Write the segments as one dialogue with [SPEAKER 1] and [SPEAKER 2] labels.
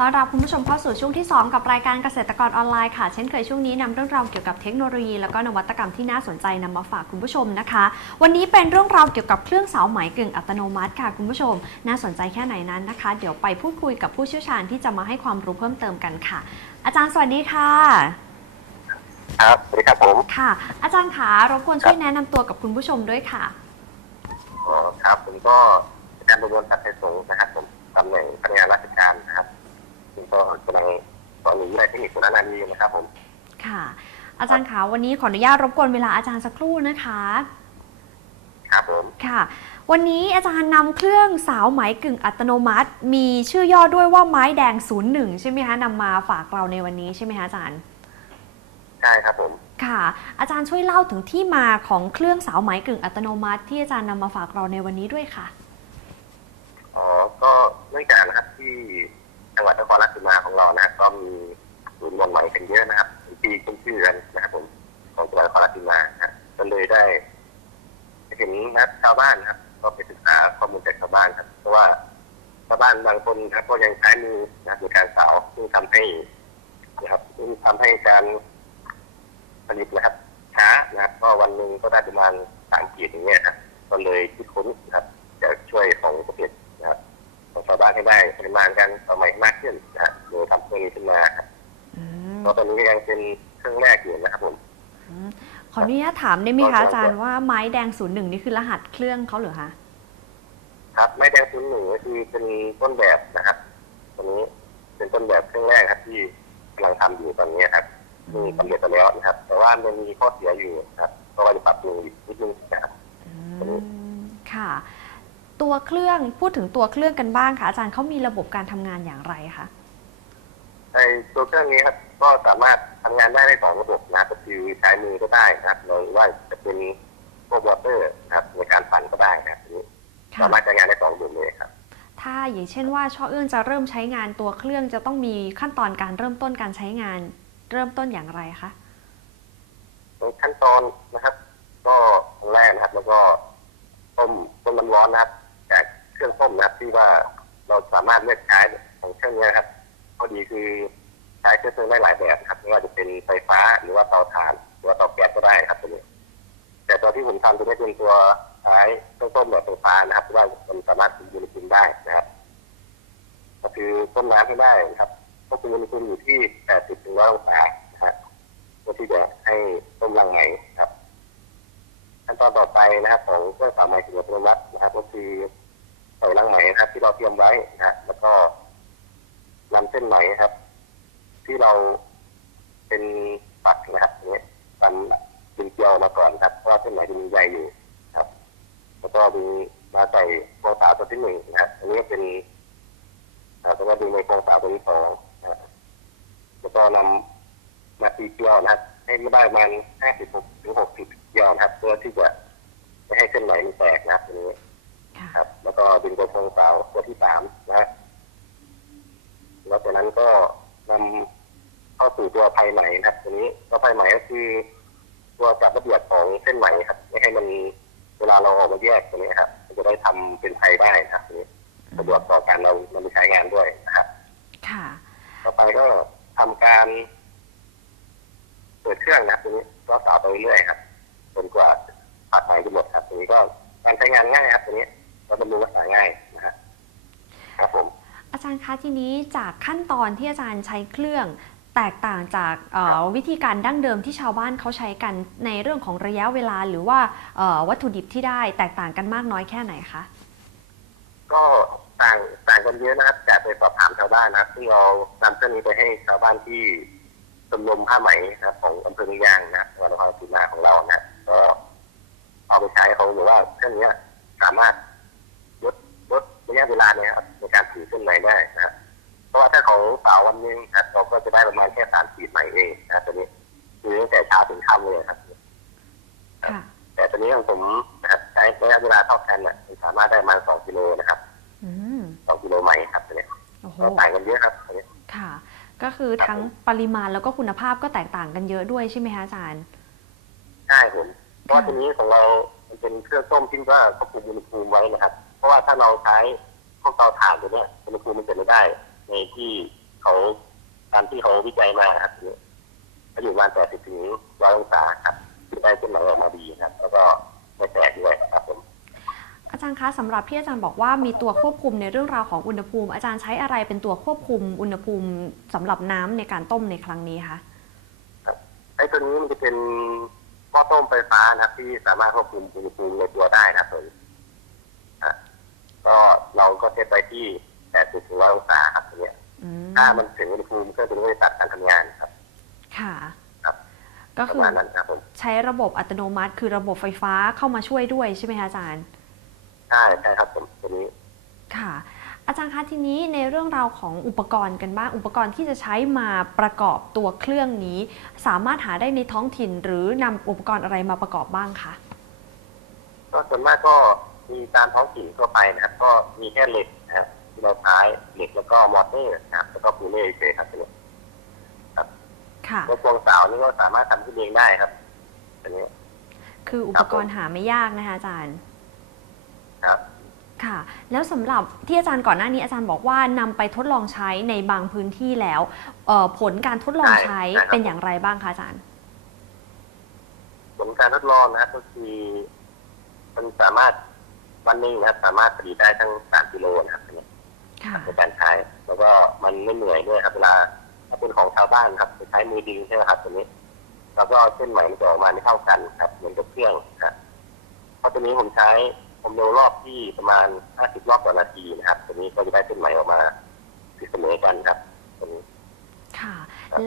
[SPEAKER 1] ต้อนรับคุณผู้ชมเข้าสู่ช่วงที่ 2 กับรายการเกษตรกรออนไลน์ค่ะ เช่นเคยช่วงนี้นำเรื่องราวเกี่ยวกับเทคโนโลยี แล้วก็นวัตกรรมที่น่าสนใจนำมาฝากคุณผู้ชมนะคะ วันนี้เป็นเรื่องราวเกี่ยวกับเครื่องสาวไหมกึ่งอัตโนมัติค่ะคุณผู้ชม น่าสนใจแค่ไหนนั้นนะคะ เดี๋ยวไปพูดคุยกับผู้เชี่ยวชาญที่จะมาให้ความรู้เพิ่มเติมกันค่ะ อาจารย์สวัสดีค่ะ
[SPEAKER 2] ครับสวัสดีครับผม
[SPEAKER 1] ค่ะ อาจารย์ขารบกวนช่วยแนะนำตัวกับคุณผู้ชมด้วยค่ะ
[SPEAKER 2] อ๋อครับผมก็อาจารย์ประมวลสัตย์ไทยสงฆ์นะครับผมตำแหน่งพนักงานราชการนะครับ ผมก็กำลังสอนอยู่วิทยาลัยเทคนิคสุรานารีนะครับผม
[SPEAKER 1] ค่ะ อาจารย์ขาวันนี้ขออนุญาตรบกวนเวลาอาจารย์สักครู่นะคะ
[SPEAKER 2] ครับผม
[SPEAKER 1] ค่ะ วันนี้อาจารย์นำเครื่องสาวไหมกึ่งอัตโนมัติ มีชื่อย่อด้วยว่าไม้แดง 01 ใช่ไหมคะนำมาฝากเราในวันนี้ใช่ไหมคะอาจารย์
[SPEAKER 2] ใช่ครับผม
[SPEAKER 1] ค่ะ อาจารย์ช่วยเล่าถึงที่มาของเครื่องสาวไหมกึ่งอัตโนมัติ ที่อาจารย์นำมาฝากเราในวันนี้ด้วยค่ะ
[SPEAKER 2] อ๋อ ก็เนื่องจากนะครับที่ จังหวัดนครราชสีมาของเรานะครับก็มีศูนย์มวลไหมกันเยอะนะครับเป็นปีขึ้นชื่อกันนะครับผมของจังหวัดนครราชสีมานะครับก็เลยได้ไปถึงนักชาวบ้านนะครับ ก็ไปศึกษาข้อมูลจากชาวบ้านครับ เพราะว่าชาวบ้านบางคนนะครับ ก็ยังใช้มือนะครับในการสาวซึ่งทำให้นะครับซึ่งทำให้การผลิตนะครับช้านะครับ ก็วันหนึ่งก็ได้ประมาณสามขีดอย่างเงี้ยครับก็เลยคิดค้นนะครับจะช่วยของเกษตร ชาวบ้านให้ได้ปริมาณการสมัยมากขึ้นนะฮะโดยทำเครื่องนี้ขึ้นมาครับ
[SPEAKER 1] อืม
[SPEAKER 2] ก็ตอนนี้ยังเป็นเครื่องแรกอยู่นะครับผม
[SPEAKER 1] อืมขออนุญาตถามได้ไหม
[SPEAKER 2] ครั
[SPEAKER 1] คะ
[SPEAKER 2] บ
[SPEAKER 1] อาจารย์ว่าไม้แดง01นี่คือรหัสเครื่องเขาเหรือคะ
[SPEAKER 2] ครับไม้แดงศูนย์หนึ่งก็คือเป็นต้นแบบนะครับตัวนี้เป็นต้นแบบเครื่องแรกครับที่กำลังทำอยู่ตอนนี้ครับซึ่งสำเร็จไปแล้วนะครับ แต่ว่ามันมีข้อเสียอยู่นะครับ ก็ว่าจะปรับปรุงอีกนิดนึงนะครับ
[SPEAKER 1] อืมค่ะ ตัวเครื่องพูดถึงตัวเครื่องกันบ้างค่ะ อาจารย์เขามีระบบการทำงานอย่างไรคะ
[SPEAKER 2] ในตัวเครื่องนี้ครับก็สามารถทำงานได้ในสองระบบนะครับก็คือใช้มือก็ได้นะครับหรือว่าจะเป็นพวกวอเตอร์นะครับในการปั่นก็ได้นะครับอันนี้
[SPEAKER 1] ค่ะ
[SPEAKER 2] สามารถใช้งานได้สองระบบเลยครับ
[SPEAKER 1] ถ้าอย่างเช่นว่าช่อเอื้องจะเริ่มใช้งานตัวเครื่องจะต้องมีขั้นตอนการเริ่มต้นการใช้งาน เริ่มต้นอย่างไรคะ
[SPEAKER 2] ตรงขั้นตอนนะครับ ก็ขั้นแรกนะครับ แล้วก็ต้มต้มน้ำร้อนนะครับจาก เครื่องต้มนะครับที่ว่าเราสามารถเลือกใช้ของเครื่องนี้นครับข้อดีคือใช้เครื่องต้มได้หลายแบบครับไม่ว่าจะเป็นไฟฟ้าหรือว่าเตาถ่าน หรือว่าเตาแก๊สก็ได้ครับตัวนี้แต่ตัวที่ผมทำตัวนี้เป็นตัวใช้เครื่องต้มแบบไฟฟ้านะครับว่ามันสามารถคุมอุณหภูมิได้นะครับ ก็คือต้มน้ำให้ได้นะครับควบคุมอุณหภูมิอยู่ที่ 80ถึง100องศานะครับเพื่อที่จะให้ต้มรังไหมครับขั้นตอนต่อไปนะครับ ของเครื่องสามไหมถึงอัตโนมัตินะครับ ก็คือ ใส่รังไหมนะครับ ที่เราเตรียมไว้นะแล้วก็นำเส้นไหมครับ ที่เราเป็นปักนะครับอย่างเงี้ยตันดึงเกลียวมาก่อนครับเพราะว่าเส้นไหมจะมีใยอยู่ครับ แล้วก็มีมาใส่โครงสาวตัวที่หนึ่งนะครับอันนี้เป็นอ่าตัวดึงในโครงสาวตัวที่สองนะแล้วก็นำมาตีเกลียวนะครับให้ไม่ได้ประมันห้าสิบหกถึงหกสิบเกลียวนะครับเพื่อที่จะไม่ให้เส้นไหมมันแตกนะครับตรงนี้
[SPEAKER 1] ค่ะ
[SPEAKER 2] ครับ แล้วก็ดึงตัวโครงเสาตัวที่สามนะฮะแล้วจากนั้นก็นำเข้าสู่ตัวภายไหมนะครับตัวนี้ตัวภายไหมก็คือตัวจับระเบียบของเส้นไหมครับไม่ให้มันเวลาเราออกมาแยกตรงนี้ครับมันจะได้ทำเป็นไทยได้นะครับตรงนี้สะดวกต่อการเราเราไปใช้งานด้วยนะครับ
[SPEAKER 1] ค่ะ
[SPEAKER 2] ต่อไปก็ทำการเปิดเครื่องนะครับตรงนี้ก็สาวไปเรื่อยครับจนกว่าปัดไหมจะหมดครับตรงนี้ก็การใช้งานง่ายครับตรงนี้ เราบำรุงรักษาง่ายนะฮะครับผม
[SPEAKER 1] อาจารย์คะทีนี้จากขั้นตอนที่อาจารย์ใช้เครื่องแตกต่างจากเอ่อวิธีการดั้งเดิมที่ชาวบ้านเขาใช้กันในเรื่องของระยะเวลาหรือว่าเอ่อวัตถุดิบที่ได้แตกต่างกันมากน้อยแค่ไหนคะ
[SPEAKER 2] ก็ต่างต่างกันเยอะนะครับจากไปสอบถามชาวบ้านนะครับซึ่งเรานำเครื่องนี้ไปให้ชาวบ้านที่ชมรมผ้าไหมนะครับ ของอำเภอเมืองยางนะครับจังหวัดนครราชสีมาของเรานะครับก็เอาไปใช้เขาบอกว่าเครื่องนี้สามารถลดลด ระยะเวลาเนี่ยครับในการถือเส้นไหมได้นะครับเพราะว่าถ้าของสาววันหนึงนะครับเราก็จะได้ประมาณแค่สามขีดไหมเองนะครับตัวนี้คือตั้งแต่เช้าถึงค่ำเลยครับ
[SPEAKER 1] ค่ะ
[SPEAKER 2] แต่ตัวนี้ของผมนะครับใช้ระยะเวลาเท่ากันน่ะมันสามารถได้ประมาณสองกิโลนะครับ
[SPEAKER 1] อืม
[SPEAKER 2] สองกิโลไหมครับตัวนี้
[SPEAKER 1] โอ้โห
[SPEAKER 2] ก็ต่างกันเยอะครับตัวนี้
[SPEAKER 1] ค่ะ ก็คือทั้งปริมาณแล้วก็คุณภาพก็แตกต่างกันเยอะด้วยใช่ไหมคะอาจารย์
[SPEAKER 2] ใช่ผมเพราะว่าตัวนี้ของเรามันเป็นเครื่องต้มที่ว่าควบคุมอุณหภูมิไว้นะครับเพ ราะว่าถ้าเราใช้พวกเตาถ่านตัวเนี้ยอุณหภูมิมันจะไม่ได้ ในที่เขาตามที่เขาวิจัยมาครับก็อยู่ประมาณแปดสิบถึงร้อยองศาครับได้เส้นไหมออกมาดีครับ แล้วก็ไม่แตกด้วยครับผม
[SPEAKER 1] อาจารย์คะสำหรับที่อาจารย์บอกว่ามีตัวควบคุมในเรื่องราวของอุณหภูมิ อาจารย์ใช้อะไรเป็นตัวควบคุมอุณหภูมิสำหรับน้ำในการต้มในครั้งนี้คะ
[SPEAKER 2] ไอ้ตัวนี้มันจะเป็นหม้อต้มไฟฟ้านะครับที่สามารถควบคุมอุณหภูมิในตัวได้นะครับผมอะก็เรา ก็เซตไปที่แปดสิบถึงร้อยองศาครับตัวเนี้ย
[SPEAKER 1] อืม
[SPEAKER 2] ถ้ามันถึงอุณหภูมิเครื่องตัวนี้ก็จะตัดการทำงานครับ
[SPEAKER 1] ค่ะ
[SPEAKER 2] ครับ
[SPEAKER 1] ก็
[SPEAKER 2] ประ
[SPEAKER 1] คือ
[SPEAKER 2] มาณนั้นครับผม
[SPEAKER 1] ใช้ระบบอัตโนมัติ คือระบบไฟฟ้าเข้ามาช่วยด้วยใช่ไหมคะอาจารย์
[SPEAKER 2] ใช่ใช่ครับผมตัวนี้
[SPEAKER 1] ค่ะ อาจารย์คะทีนี้ในเรื่องราวของอุปกรณ์กันบ้างอุปกรณ์ที่จะใช้มาประกอบตัวเครื่องนี้ สามารถหาได้ในท้องถิ่นหรือนำอุปกรณ์อะไรมาประกอบบ้างคะ
[SPEAKER 2] ก็ส่วนมากก็ มีตามท้องถิ่นทั่วไปนะครับ ก็มีแค่เหล็กนะครับที่เราใช้เหล็กแล้วก็มอเตอร์นะครับแล้วก็ปูเล่เฉยๆครับตัวนี้
[SPEAKER 1] ค่ะ
[SPEAKER 2] ตัวพวงเสานี่ก็สามารถทำขึ้นเองได้ครับตัวนี้
[SPEAKER 1] คืออุปกรณ์หาไม่ยากนะคะอาจารย์
[SPEAKER 2] ครับ
[SPEAKER 1] ค่ะ แล้วสำหรับที่อาจารย์ก่อนหน้านี้อาจารย์บอกว่านำไปทดลองใช้ในบางพื้นที่แล้วเอ่อผลการทดลองใช้
[SPEAKER 2] ใช่ครับ
[SPEAKER 1] เป็นอย่างไรบ้างคะอาจารย์
[SPEAKER 2] ผลการทดลองนะครับก็คือมันสามารถ วันหนึงนะครับ สามารถผลิตได้ทั้งสามกิโลนะครับตัวนี้
[SPEAKER 1] ค่ะ
[SPEAKER 2] ในการใช้แล้วก็มันไม่เหนื่อยด้วยครับเวลาถ้าเป็นของชาวบ้านครับจะใช้มือดึงใช่ไหมครับตัวนี้ แล้วก็เส้นไหมมันจะออกมาไม่เท่ากันครับ เหมือนกับเครื่องครับเพราะตัวนี้ผมใช้ผมเร็วรอบที่ประมาณ 50 รอบต่อนาทีนะครับตัวนี้ก็จะได้เส้นไหมออกมาที่เสมอกันครับตัวนี้
[SPEAKER 1] ค่ะ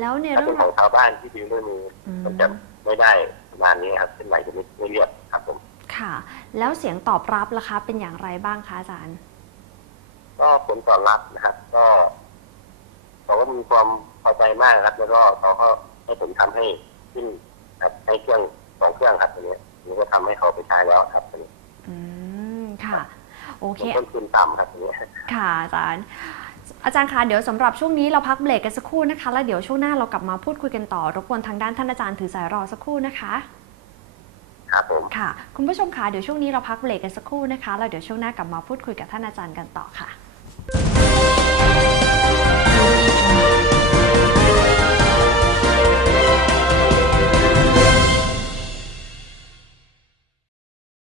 [SPEAKER 1] แล้วใน
[SPEAKER 2] ถ้า
[SPEAKER 1] เรื่
[SPEAKER 2] เป็
[SPEAKER 1] อนง
[SPEAKER 2] ของชาวบ้านที่ดึงด้วยมืออ
[SPEAKER 1] ม
[SPEAKER 2] มันจะไม่ได้ประมาณนี้ครับเส้นไหมจะไม่ไม่เรียบครับผม
[SPEAKER 1] ค่ะ แล้วเสียงตอบรับล่ะคะ เป็นอย่างไรบ้างคะอาจารย์
[SPEAKER 2] ก็ผลตอบรับนะครับ ก็เขาก็มีความพอใจมากครับ แล้วก็เขาก็ให้ผมทำให้ขึ้นครับให้เครื่องสองเครื่องครับตัวนี้นี่ก็ทำให้เขาไปใช้แล้วครับตัวนี้
[SPEAKER 1] อืมค่ะ โอเค
[SPEAKER 2] ต้นทุนต่ำครับตัวนี้
[SPEAKER 1] ค่ะอาจารย์อาจารย์คะเดี๋ยวสำหรับช่วงนี้เราพักเบรกกันสักครู่นะคะ แล้วเดี๋ยวช่วงหน้าเรากลับมาพูดคุยกันต่อรบกวนทางด้านท่านอาจารย์ถือสายรอสักครู่นะคะ
[SPEAKER 2] ครับผม
[SPEAKER 1] ค่ะ คุณผู้ชมคะเดี๋ยวช่วงนี้เราพักเบรกกันสักครู่นะคะแล้วเดี๋ยวช่วงหน้ากลับมาพูดคุยกับท่านอาจารย์กันต่อค่ะ